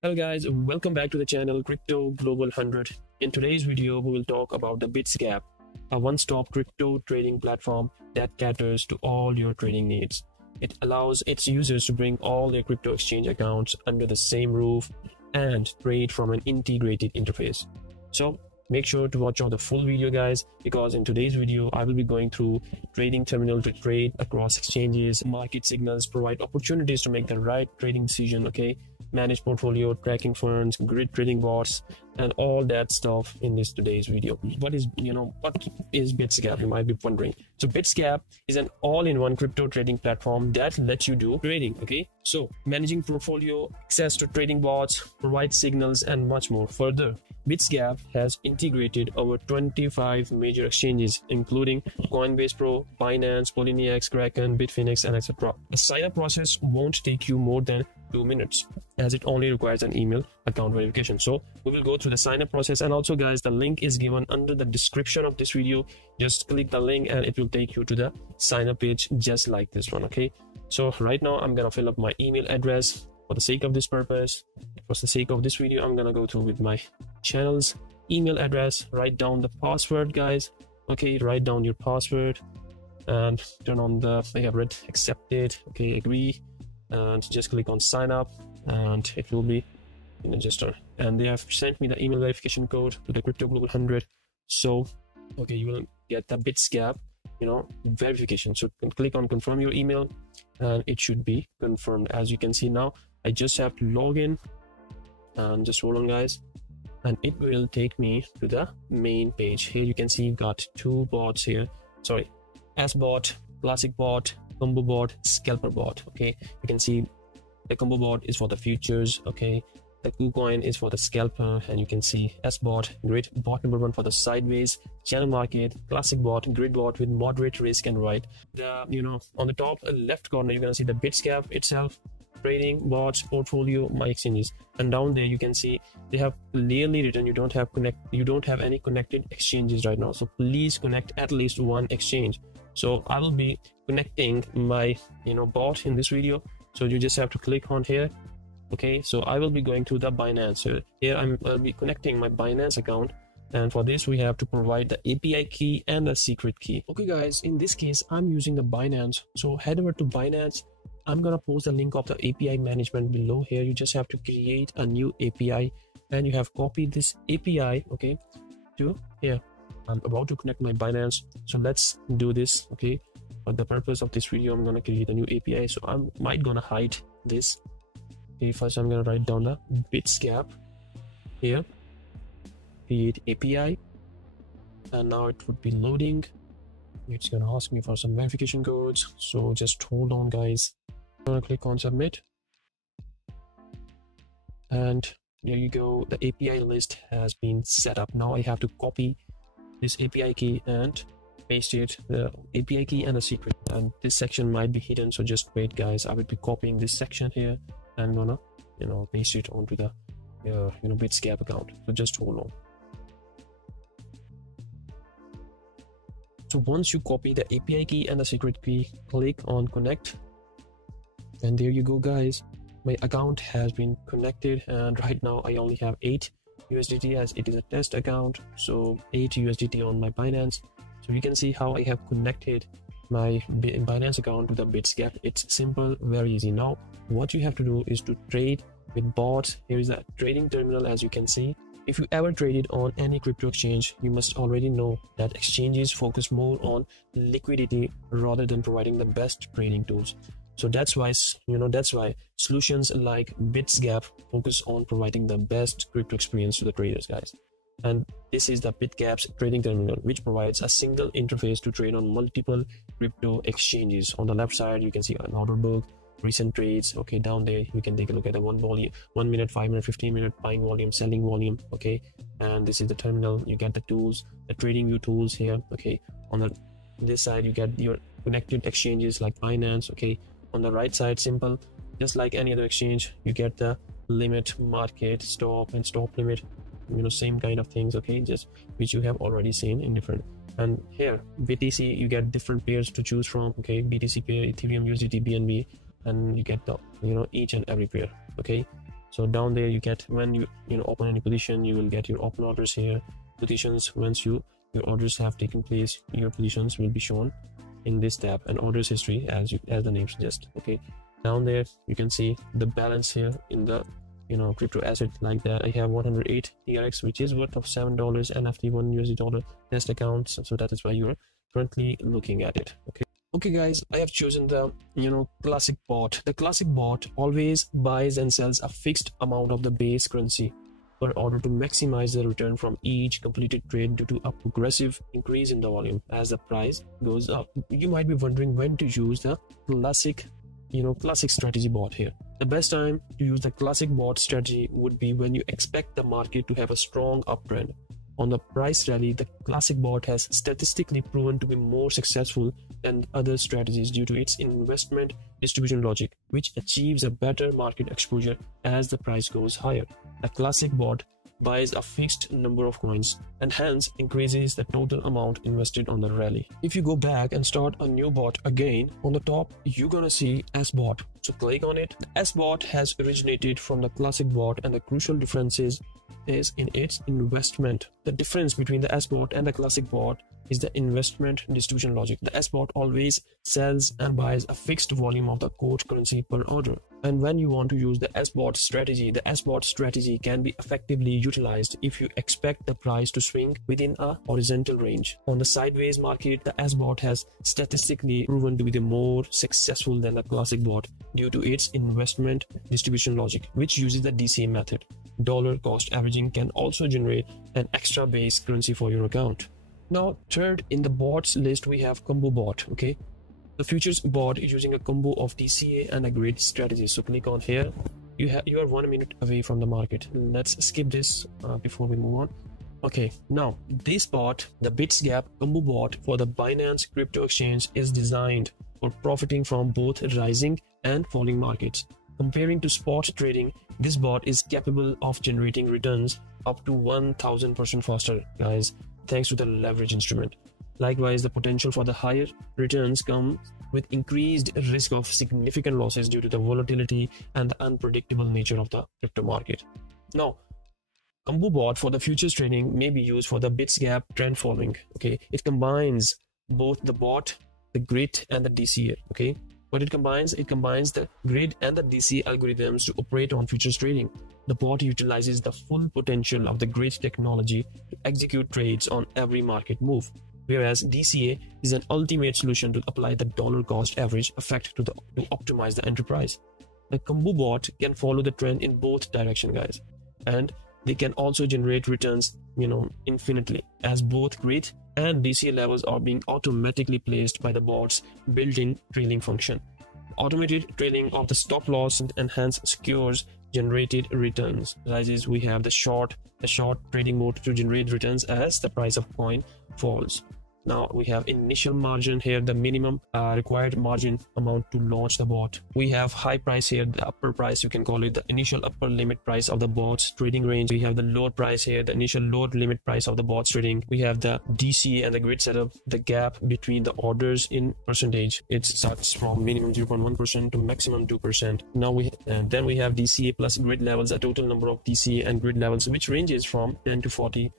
Hello guys, welcome back to the channel Crypto Global 100. In today's video, we will talk about the Bitsgap, a one-stop crypto trading platform that caters to all your trading needs. It allows its users to bring all their crypto exchange accounts under the same roof and trade from an integrated interface. So make sure to watch out the full video guys, because in today's video I will be going through trading terminal to trade across exchanges, market signals, provide opportunities to make the right trading decision, manage portfolio, tracking funds, grid trading bots, and all that stuff in this today's video. What is Bitsgap, you might be wondering. So Bitsgap is an all-in-one crypto trading platform that lets you do trading. So managing portfolio, access to trading bots, provide signals, and much more. Further, Bitsgap has integrated over 25 major exchanges, including Coinbase Pro, Binance, Poloniex, Kraken, Bitfinex, and etc. The sign-up process won't take you more than 2 minutes, as it only requires an email account verification. So we will go through the sign-up process, and also guys, the link is given under the description of this video. Just click the link and it will take you to the sign-up page just like this one. So right now I'm gonna fill up my email address for the sake of this purpose. For the sake of this video, I'm gonna go through with my channel's email address. Write down the password guys. Write down your password and turn on the accept it, agree, and just click on sign up, and it will be and they have sent me the email verification code to the Crypto Global 100. So you will get the Bitsgap verification. So you can click on confirm your email and it should be confirmed. As you can see now, I just have to log in, and just hold on guys, and it will take me to the main page. Here you can see you've got two bots here, S bot, classic bot, combo bot, scalper bot. You can see the combo bot is for the futures, the KuCoin is for the scalper, and you can see S bot, grid bot number 1 for the sideways channel market, classic bot, grid bot with moderate risk and right. On the top left corner you're gonna see the Bitsgap itself, trading bots, portfolio, my exchanges, and down there you can see they have clearly written you don't have any connected exchanges right now, so please connect at least one exchange. So I will be connecting my bot in this video, so you just have to click on here. So I will be going to the Binance. So here I'll be connecting my Binance account, and for this we have to provide the API key and a secret key. Guys, in this case I'm using the Binance, so head over to Binance. I'm gonna post the link of the API management below. Here you just have to create a new API, and you have copied this API to here. I'm about to connect my Binance, so let's do this. For the purpose of this video, I'm gonna create a new API, so I might gonna hide this. First I'm gonna write down the Bitsgap here, create API, and now it would be loading. It's gonna ask me for some verification codes, so just hold on guys. I'm gonna click on submit, and there you go, the API list has been set up. Now I have to copy this API key and paste it, the API key and the secret, and this section might be hidden, so just wait guys. I will be copying this section here and gonna paste it onto the Bitsgap account, so just hold on. So once you copy the API key and the secret key, click on connect, and there you go guys, my account has been connected, and right now I only have 8 USDT as it is a test account, so 8 USDT on my Binance. So you can see how I have connected my Binance account to the Bitsgap. It's simple, very easy. Now what you have to do is to trade with bots. Here is the trading terminal. As you can see, if you ever traded on any crypto exchange, you must already know that exchanges focus more on liquidity rather than providing the best trading tools. So that's why solutions like Bitsgap focus on providing the best crypto experience to the traders guys. And this is the Bitsgap's trading terminal, which provides a single interface to trade on multiple crypto exchanges. On the left side you can see an order book, recent trades. Down there you can take a look at the 1 minute, 5 minute, 15 minute buying volume, selling volume. And this is the terminal. You get the tools, the trading view tools here. On this side you get your connected exchanges like Binance. On the right side, simple, just like any other exchange, you get the limit, market, stop and stop limit, same kind of things, just which you have already seen in different. And here BTC, you get different pairs to choose from. BTC pair, Ethereum, USDT, BNB, and you get the each and every pair. So down there you get, when you open any position, you will get your open orders here, positions. Once your orders have taken place, your positions will be shown in this tab, and orders history as the name suggests. Okay, down there you can see the balance here in the crypto asset. Like that, I have 108 TRX, which is worth of $7, NFT $1 test accounts. So that is why you're currently looking at it. Okay guys, I have chosen the classic bot. The classic bot always buys and sells a fixed amount of the base currency in order to maximize the return from each completed trade due to a progressive increase in the volume as the price goes up. You might be wondering when to use the classic strategy bot here. The best time to use the classic bot strategy would be when you expect the market to have a strong uptrend. On the price rally, the classic bot has statistically proven to be more successful than other strategies due to its investment distribution logic, which achieves a better market exposure as the price goes higher. The classic bot buys a fixed number of coins and hence increases the total amount invested on the rally. If you go back and start a new bot again, on the top you're gonna see S-bot. So click on it. The S-bot has originated from the classic bot, and the crucial differences is in its investment. The difference between the S-bot and the classic bot is the investment distribution logic. The S-bot always sells and buys a fixed volume of the quote currency per order. And when you want to use the S-bot strategy, the S-bot strategy can be effectively utilized if you expect the price to swing within a horizontal range. On the sideways market, the S-bot has statistically proven to be the more successful than the classic bot due to its investment distribution logic, which uses the DCA method. Dollar cost averaging can also generate an extra base currency for your account. Now, third in the bots list, we have combo bot. Okay, the futures bot is using a combo of DCA and a grid strategy. So click on here. You are 1 minute away from the market. Let's skip this before we move on. Okay, now this bot, the Bitsgap combo bot for the Binance crypto exchange, is designed for profiting from both rising and falling markets. Comparing to spot trading, this bot is capable of generating returns up to 1000% faster, guys, thanks to the leverage instrument. Likewise, the potential for the higher returns comes with increased risk of significant losses due to the volatility and the unpredictable nature of the crypto market. Now, combo bot for the futures trading may be used for the Bitsgap trend following. Okay, it combines both the bot, the grid, and the DCA. Okay, what it combines the grid and the DCA algorithms to operate on futures trading. The bot utilizes the full potential of the grid technology to execute trades on every market move, whereas DCA is an ultimate solution to apply the dollar cost average effect to optimize the enterprise. The combo bot can follow the trend in both directions, guys, and they can also generate returns infinitely, as both grid and DCA levels are being automatically placed by the bot's built-in trailing function. Automated trailing of the stop loss and hence secures generated returns. Guys, we have the short trading mode to generate returns as the price of coin falls. Now we have initial margin here, the minimum required margin amount to launch the bot. We have high price here, the upper price, you can call it the initial upper limit price of the bot's trading range. We have the lower price here, the initial lower limit price of the bot's trading. We have the DC and the grid setup, the gap between the orders in percentage. It starts from minimum 0.1% to maximum 2%. Now then we have DCA plus grid levels, a total number of DCA and grid levels, which ranges from 10 to 40.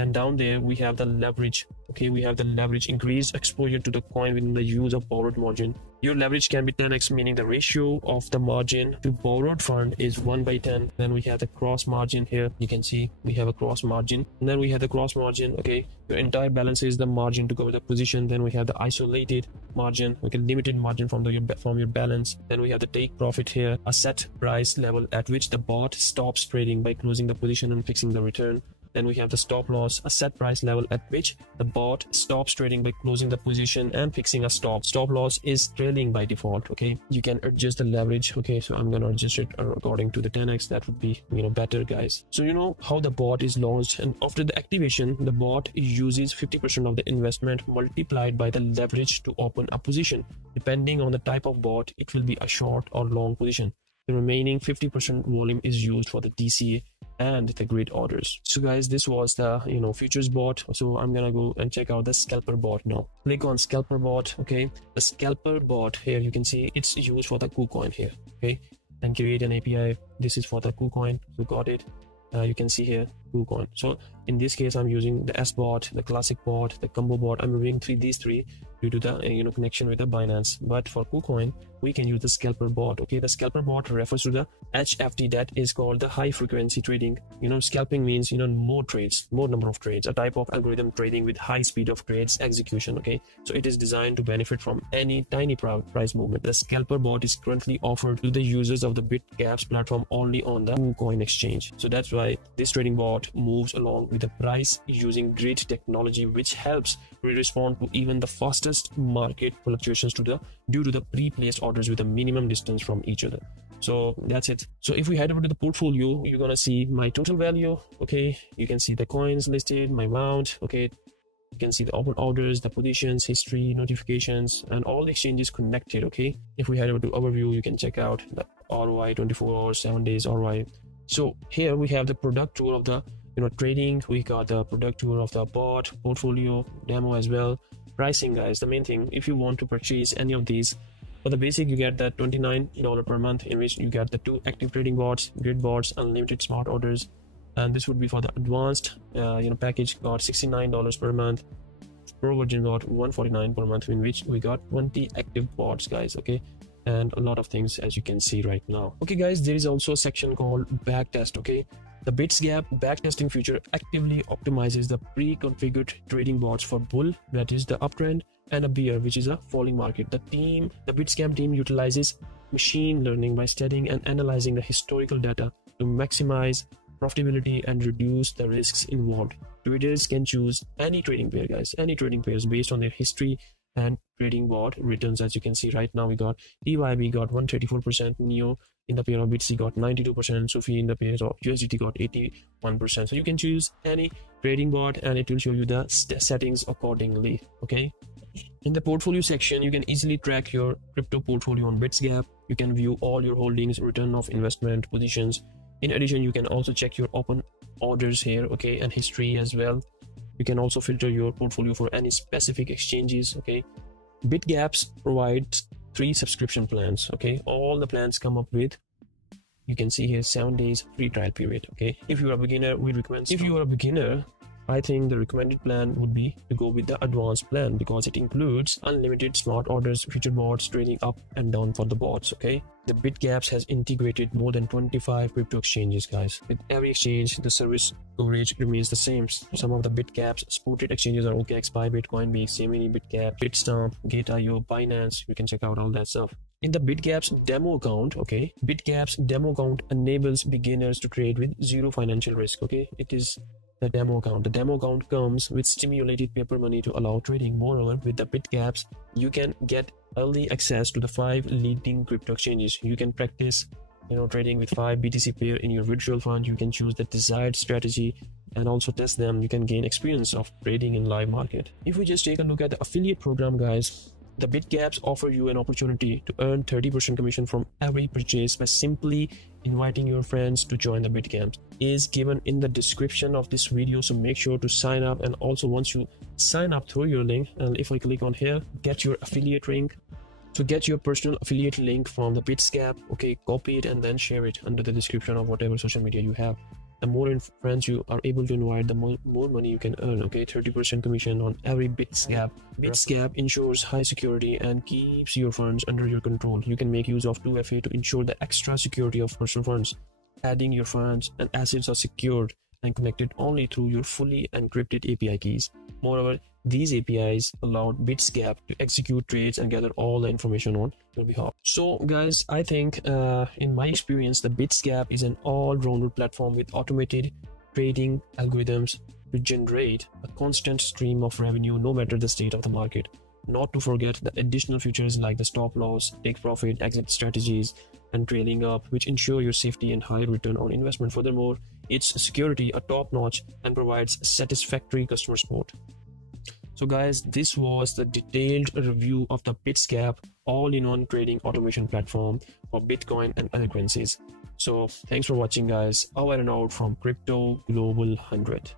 And down there we have the leverage. Okay, we have the leverage, increased exposure to the coin within the use of borrowed margin. Your leverage can be 10x, meaning the ratio of the margin to borrowed fund is 1/10. Then we have the cross margin here. You can see we have a cross margin, and then we have the cross margin. Okay, your entire balance is the margin to cover the position. Then we have the isolated margin, okay, limited margin from your balance. Then we have the take profit here, a set price level at which the bot stops trading by closing the position and fixing the return. Then we have the stop loss, a set price level at which the bot stops trading by closing the position and fixing a stop. Stop loss is trailing by default. Okay, you can adjust the leverage. Okay, so I'm gonna adjust it according to the 10x. That would be better, guys. So you know how the bot is launched, and after the activation, the bot uses 50% of the investment multiplied by the leverage to open a position. Depending on the type of bot, it will be a short or long position. The remaining 50% volume is used for the DCA and the grid orders. So guys, this was the futures bot. So I'm gonna go and check out the scalper bot now. Click on scalper bot. Okay, the scalper bot here, you can see it's used for the KuCoin here. Okay, and create an API. This is for the KuCoin. You got it. You can see here KuCoin. So in this case, I'm using the S bot, the classic bot, the combo bot. I'm removing these three due to the connection with the Binance. But for KuCoin, we can use the scalper bot. Okay, the scalper bot refers to the HFT, that is called the high frequency trading. Scalping means more trades, more number of trades, a type of algorithm trading with high speed of trades execution. Okay, so it is designed to benefit from any tiny price movement. The scalper bot is currently offered to the users of the Bitsgap's platform only on the KuCoin exchange. So that's why this trading bot moves along with the price using grid technology, which helps respond to even the fastest market fluctuations due to the pre-placed orders with a minimum distance from each other. So that's it. So if we head over to the portfolio, you're gonna see my total value. Okay, you can see the coins listed, my amount. Okay, you can see the open orders, the positions, history, notifications, and all the exchanges connected. Okay, if we head over to overview, you can check out the ROI, 24 hours, 7 days ROI. So here we have the product tour of the trading. We got the product tour of the bot, portfolio, demo as well. Pricing, guys, the main thing. If you want to purchase any of these, for the basic, you get that $29 per month, in which you get the 2 active trading bots, grid bots, unlimited smart orders. And this would be for the advanced package, got $69 per month. Pro version got $149 per month, in which we got 20 active bots, guys. Okay, and a lot of things, as you can see right now. Okay, guys, there is also a section called backtest. Okay, the Bitsgap backtesting feature actively optimizes the pre-configured trading bots for bull, that is the uptrend, and a bear, which is a falling market. The Bitsgap team utilizes machine learning by studying and analyzing the historical data to maximize profitability and reduce the risks involved. Traders can choose any trading pair, guys, any trading pairs based on their history and trading bot returns. As you can see right now, we got DYB got 134%, Neo in the pair of BTC got 92%, Sufi in the pair of USDT got 81%. So you can choose any trading bot and it will show you the settings accordingly. Okay, in the portfolio section, you can easily track your crypto portfolio on Bitsgap. You can view all your holdings, return of investment, positions. In addition, you can also check your open orders here, okay, and history as well. You can also filter your portfolio for any specific exchanges. Okay, Bitsgap provides 3 subscription plans. Okay, all the plans come up with, you can see here, 7 days free trial period. Okay, if you are a beginner, we recommend. If you are a beginner, I think the recommended plan would be to go with the advanced plan, because it includes unlimited smart orders, featured bots, trading up and down for the bots. Okay, the Bitsgap has integrated more than 25 crypto exchanges, guys. With every exchange, the service coverage remains the same. Some of the Bitsgap's supported exchanges are OKX, Bybit, Coinbase, Gemini, Bitsgap, Bitstamp, Gate.io, Binance. You can check out all that stuff. In the Bitsgap's demo account, okay, Bitsgap's demo account enables beginners to trade with zero financial risk. Okay, it is the demo account. The demo account comes with stimulated paper money to allow trading. Moreover, with the Bitsgap, you can get early access to the 5 leading crypto exchanges. You can practice, trading with 5 BTC pair in your virtual fund. You can choose the desired strategy and also test them. You can gain experience of trading in live market. If we just take a look at the affiliate program, guys, the Bitsgap offer you an opportunity to earn 30% commission from every purchase by simply inviting your friends to join the Bitsgap. Is given in the description of this video, so make sure to sign up. And also, once you sign up through your link, and if I click on here, get your affiliate link. So get your personal affiliate link from the Bitsgap. Okay, copy it and then share it under the description of whatever social media you have. The more friends you are able to invite, the more money you can earn. Okay, 30% commission on every Bitsgap. Bitsgap ensures high security and keeps your funds under your control. You can make use of 2FA to ensure the extra security of personal funds. Adding your funds and assets are secured and connected only through your fully encrypted API keys. Moreover, these APIs allow Bitsgap to execute trades and gather all the information on your behalf. So guys, I think in my experience, the Bitsgap is an all-rounder platform with automated trading algorithms to generate a constant stream of revenue no matter the state of the market. Not to forget the additional features like the stop loss, take profit, exit strategies, and trailing up, which ensure your safety and high return on investment. Furthermore, its security are top-notch and provides satisfactory customer support. So guys, this was the detailed review of the Bitsgap all-in-one trading automation platform for Bitcoin and other currencies. So thanks for watching, guys. Over and out from Crypto Global 100.